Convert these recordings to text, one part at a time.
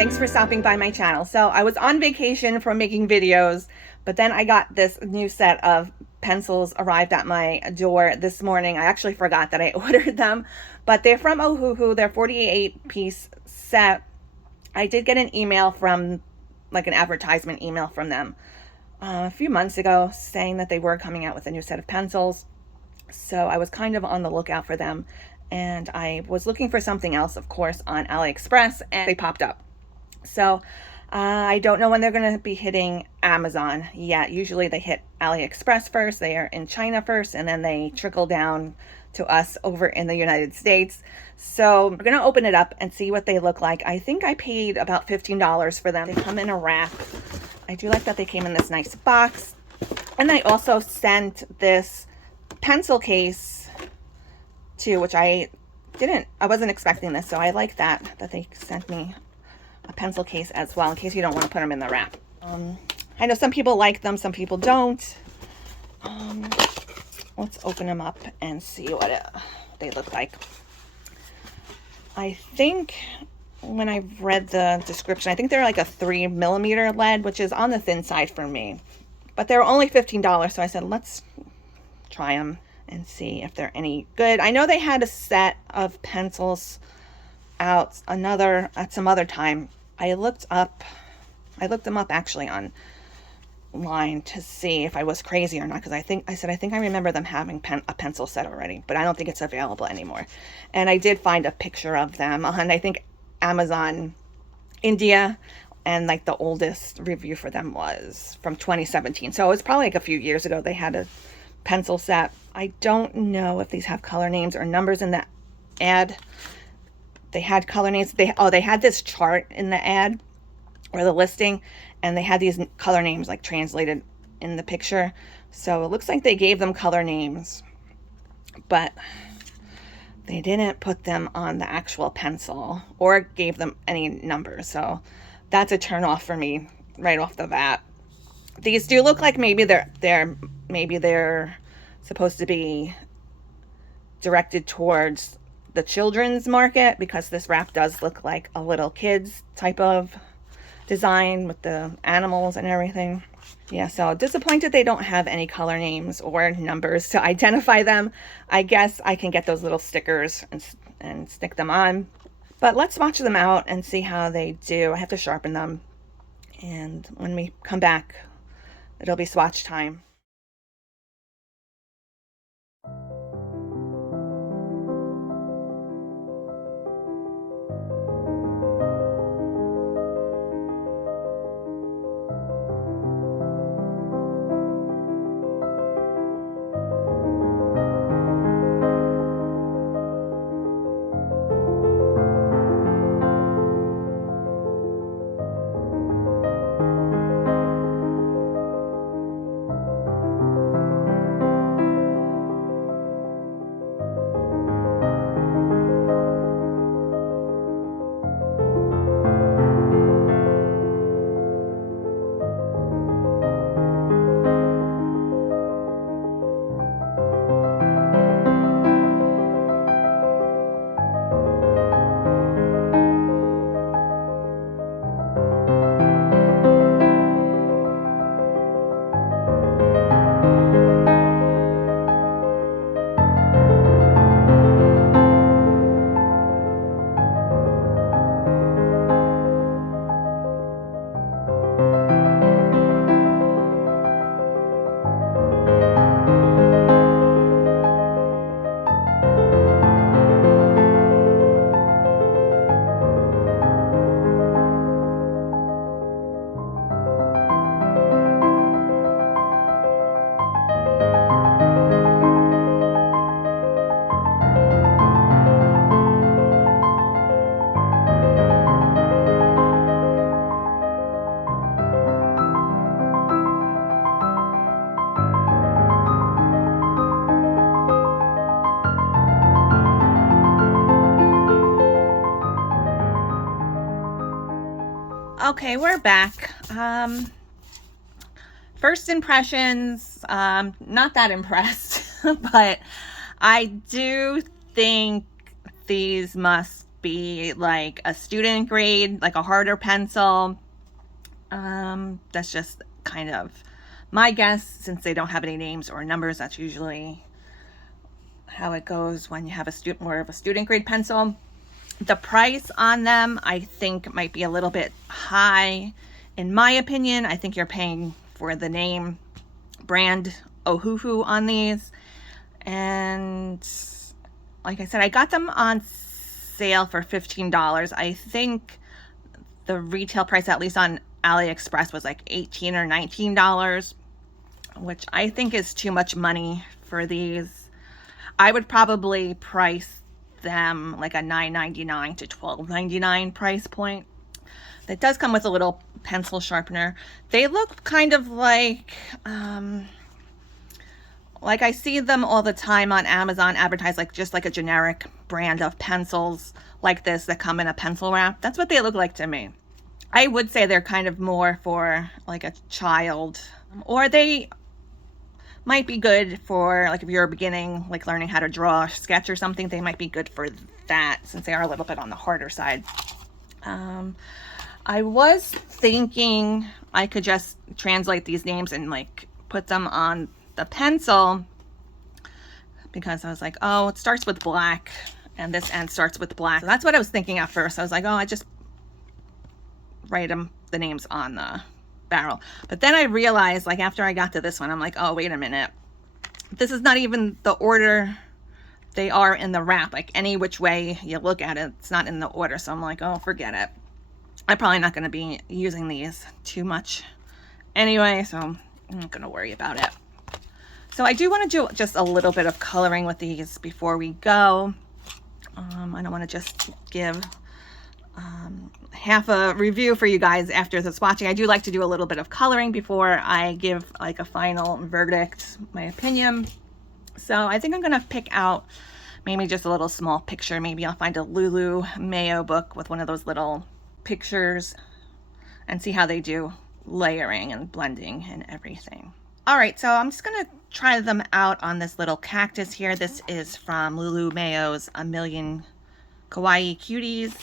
thanks for stopping by my channel. So I was on vacation from making videos, but then I got this new set of pencils arrived at my door this morning. I actually forgot that I ordered them, but they're from Ohuhu. They're 48 piece set. I did get an email from, like an advertisement email from them a few months ago saying that they were coming out with a new set of pencils. So I was kind of on the lookout for them, and I was looking for something else, of course, on AliExpress, and they popped up. So I don't know when they're going to be hitting Amazon yet. Usually they hit AliExpress first, they are in China first, and then they trickle down to us over in the United States. So we're going to open it up and see what they look like. I think I paid about $15 for them. They come in a wrap. I do like that they came in this nice box. And I also sent this pencil case too, which I wasn't expecting this, so I like that they sent me a pencil case as well, in case you don't want to put them in the wrap. I know some people like them, some people don't. Let's open them up and see what they look like. I think when I read the description, I think they're like a 3mm lead, which is on the thin side for me. But they're only $15, so I said, let's try them and see if they're any good. I know they had a set of pencils out at some other time. I looked them up actually online to see if I was crazy or not, because I think I remember them having a pencil set already, but I don't think it's available anymore. And I did find a picture of them on, I think, Amazon India, and like the oldest review for them was from 2017, so it was probably like a few years ago they had a pencil set. I don't know if these have color names or numbers in the ad. They had color names. They had this chart in the ad or the listing, and they had these color names like translated in the picture. So it looks like they gave them color names, but they didn't put them on the actual pencil or gave them any numbers. So that's a turn off for me right off the bat. These do look like maybe they're supposed to be directed towards the children's market, because this wrap does look like a little kids type of design with the animals and everything. Yeah, so disappointed they don't have any color names or numbers to identify them. I guess I can get those little stickers and stick them on. But let's swatch them out and see how they do. I have to sharpen them, and when we come back, it'll be swatch time. Okay, we're back. First impressions, not that impressed, but I do think these must be like a student grade, like a harder pencil. That's just kind of my guess, since they don't have any names or numbers. That's usually how it goes when you have more of a student grade pencil. The price on them, I think, might be a little bit high. In my opinion, I think you're paying for the name brand Ohuhu on these. And like I said, I got them on sale for $15. I think the retail price, at least on AliExpress, was like $18 or $19, which I think is too much money for these. I would probably price them like a $9.99 to $12.99 price point. It does come with a little pencil sharpener. They look kind of like I see them all the time on Amazon advertised, like just like a generic brand of pencils like this that come in a pencil wrap. That's what they look like to me. I would say they're kind of more for like a child, or they might be good for like if you're beginning, like learning how to draw, sketch or something. They might be good for that, since they are a little bit on the harder side. I was thinking I could just translate these names and like put them on the pencil, because I was like, oh, it starts with black and this end starts with black. So that's what I was thinking at first. I was like, oh, I just write the names on the barrel. But then I realized, like after I got to this one, I'm like, oh, wait a minute. This is not even the order they are in the wrap. Like any which way you look at it, it's not in the order. So I'm like, oh, forget it. I'm probably not going to be using these too much anyway, so I'm not going to worry about it. So I do want to do just a little bit of coloring with these before we go. I don't want to just give half a review for you guys after this watching. I do like to do a little bit of coloring before I give like a final verdict, my opinion. So I think I'm going to pick out maybe just a little small picture. Maybe I'll find a Lulu Mayo book with one of those little pictures and see how they do layering and blending and everything. All right, so I'm just gonna try them out on this little cactus here. This is from Lulu Mayo's A Million Kawaii Cuties.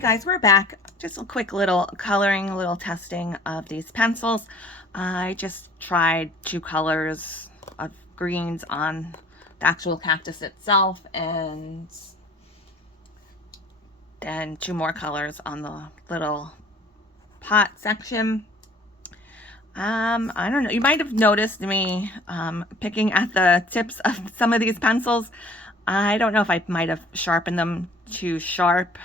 Guys, we're back. Just a quick little coloring, a little testing of these pencils. I just tried 2 colors of greens on the actual cactus itself, and then 2 more colors on the little pot section. I don't know, you might have noticed me picking at the tips of some of these pencils. I don't know if I might have sharpened them too sharp.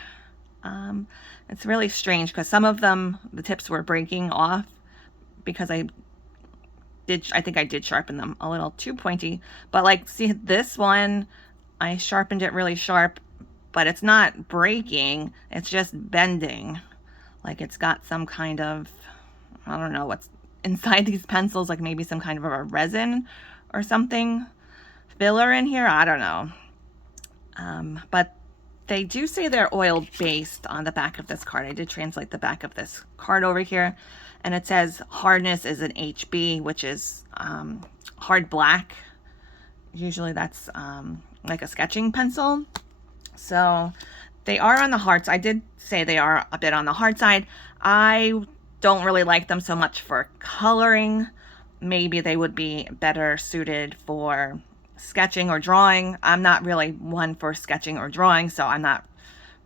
It's really strange because some of them, the tips were breaking off because I think I did sharpen them a little too pointy. But like, see this one, I sharpened it really sharp, but it's not breaking, it's just bending. Like it's got some kind of, I don't know what's inside these pencils, like maybe some kind of a resin or something, filler in here, I don't know. But they do say they're oil based on the back of this card. I did translate the back of this card over here, and it says hardness is an HB, which is hard black. Usually that's like a sketching pencil. So they are on the hard side. I did say they are a bit on the hard side. I don't really like them so much for coloring. Maybe they would be better suited for sketching or drawing. I'm not really one for sketching or drawing, so I'm not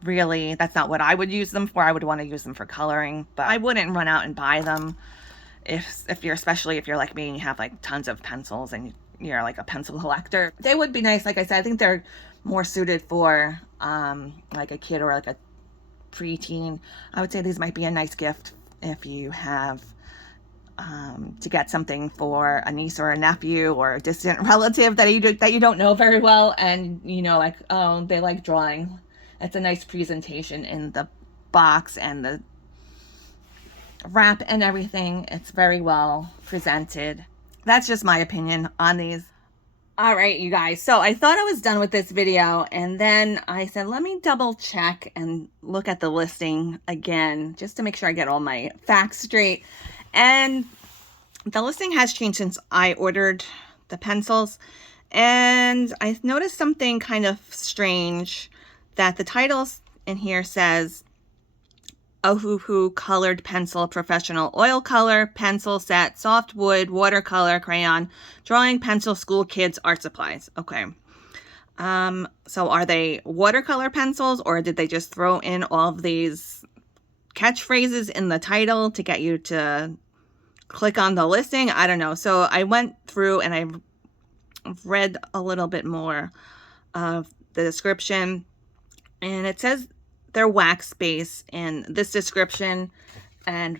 really, that's not what I would use them for. I would want to use them for coloring, but I wouldn't run out and buy them if you're, especially if you're like me and you have like tons of pencils and you're like a pencil collector. They would be nice. Like I said, I think they're more suited for like a kid or like a preteen. I would say these might be a nice gift if you have to get something for a niece or a nephew or a distant relative that you don't know very well, and you know, like, oh, they like drawing. It's a nice presentation in the box and the wrap and everything. It's very well presented. That's just my opinion on these. All right, you guys. So I thought I was done with this video, and then I said, let me double check and look at the listing again, just to make sure I get all my facts straight. And the listing has changed since I ordered the pencils, and I noticed something kind of strange, that the titles in here says Ohuhu colored pencil, professional oil color, pencil set, soft wood, watercolor, crayon, drawing pencil, school kids, art supplies. Okay. So are they watercolor pencils, or did they just throw in all of these catchphrases in the title to get you to click on the listing? I don't know. So I went through and I read a little bit more of the description, and it says they're wax base in this description, and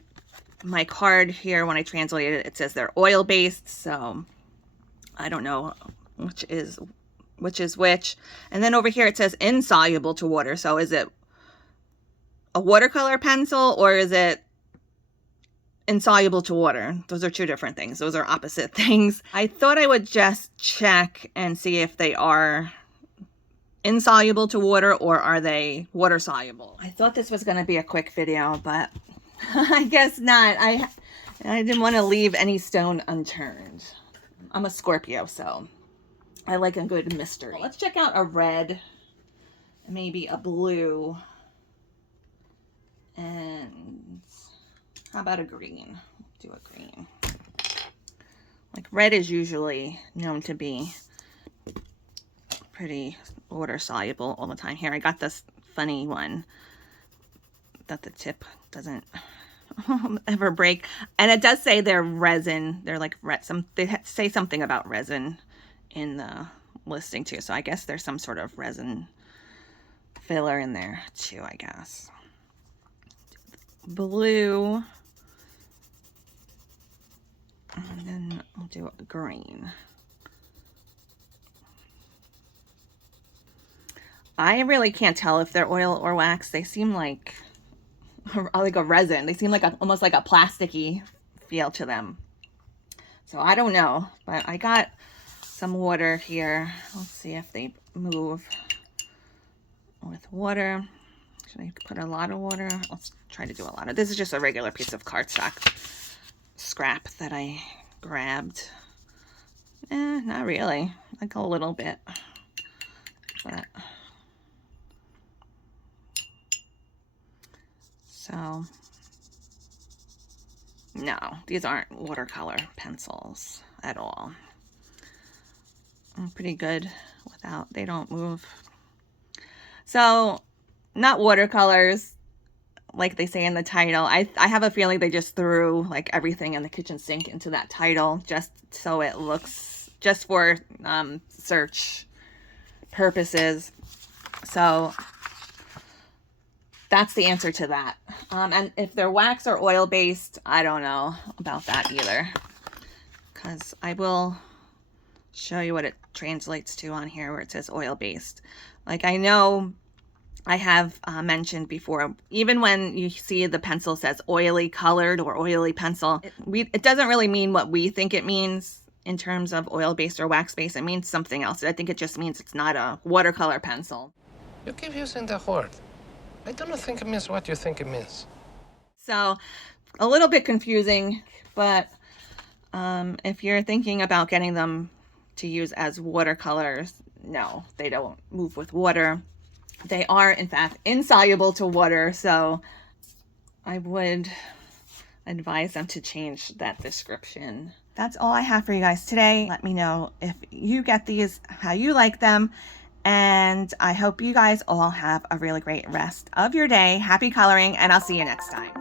my card here, when I translated it, it says they're oil based. So I don't know which is which. And then over here it says insoluble to water. So is it a watercolor pencil, or is it insoluble to water? Those are two different things. Those are opposite things. I thought I would just check and see if they are insoluble to water, or are they water soluble. I thought this was going to be a quick video, but I guess not. I didn't want to leave any stone unturned. I'm a Scorpio, so I like a good mystery. Well, let's check out a red, maybe a blue, and how about a green? Do a green. Like red is usually known to be pretty water soluble all the time. Here, I got this funny one that the tip doesn't ever break, and it does say they're resin. They're like they say something about resin in the listing too, so I guess there's some sort of resin filler in there too, I guess. Blue, and then we'll do a green. I really can't tell if they're oil or wax. They seem like a resin. They seem like almost like a plasticky feel to them. So I don't know, but I got some water here. Let's see if they move with water. Should I put a lot of water? Let's try to do a lot of. This is just a regular piece of cardstock scrap that I grabbed. Not really. Like a little bit, but. So, no, these aren't watercolor pencils at all. I'm pretty good without, they don't move. So, not watercolors, like they say in the title. I have a feeling they just threw like everything in the kitchen sink into that title just so it looks, just for search purposes. So, that's the answer to that. And if they're wax or oil based, I don't know about that either, because I will show you what it translates to on here where it says oil-based. Like, I know I have mentioned before, even when you see the pencil says oily colored or oily pencil, it doesn't really mean what we think it means in terms of oil-based or wax-based. It means something else. I think it just means it's not a watercolor pencil. You keep using the word. I don't think it means what you think it means. So, a little bit confusing, but if you're thinking about getting them to use as watercolors, no, they don't move with water. They are, in fact, insoluble to water, so I would advise them to change that description. That's all I have for you guys today. Let me know if you get these, how you like them, and I hope you guys all have a really great rest of your day. Happy coloring, and I'll see you next time.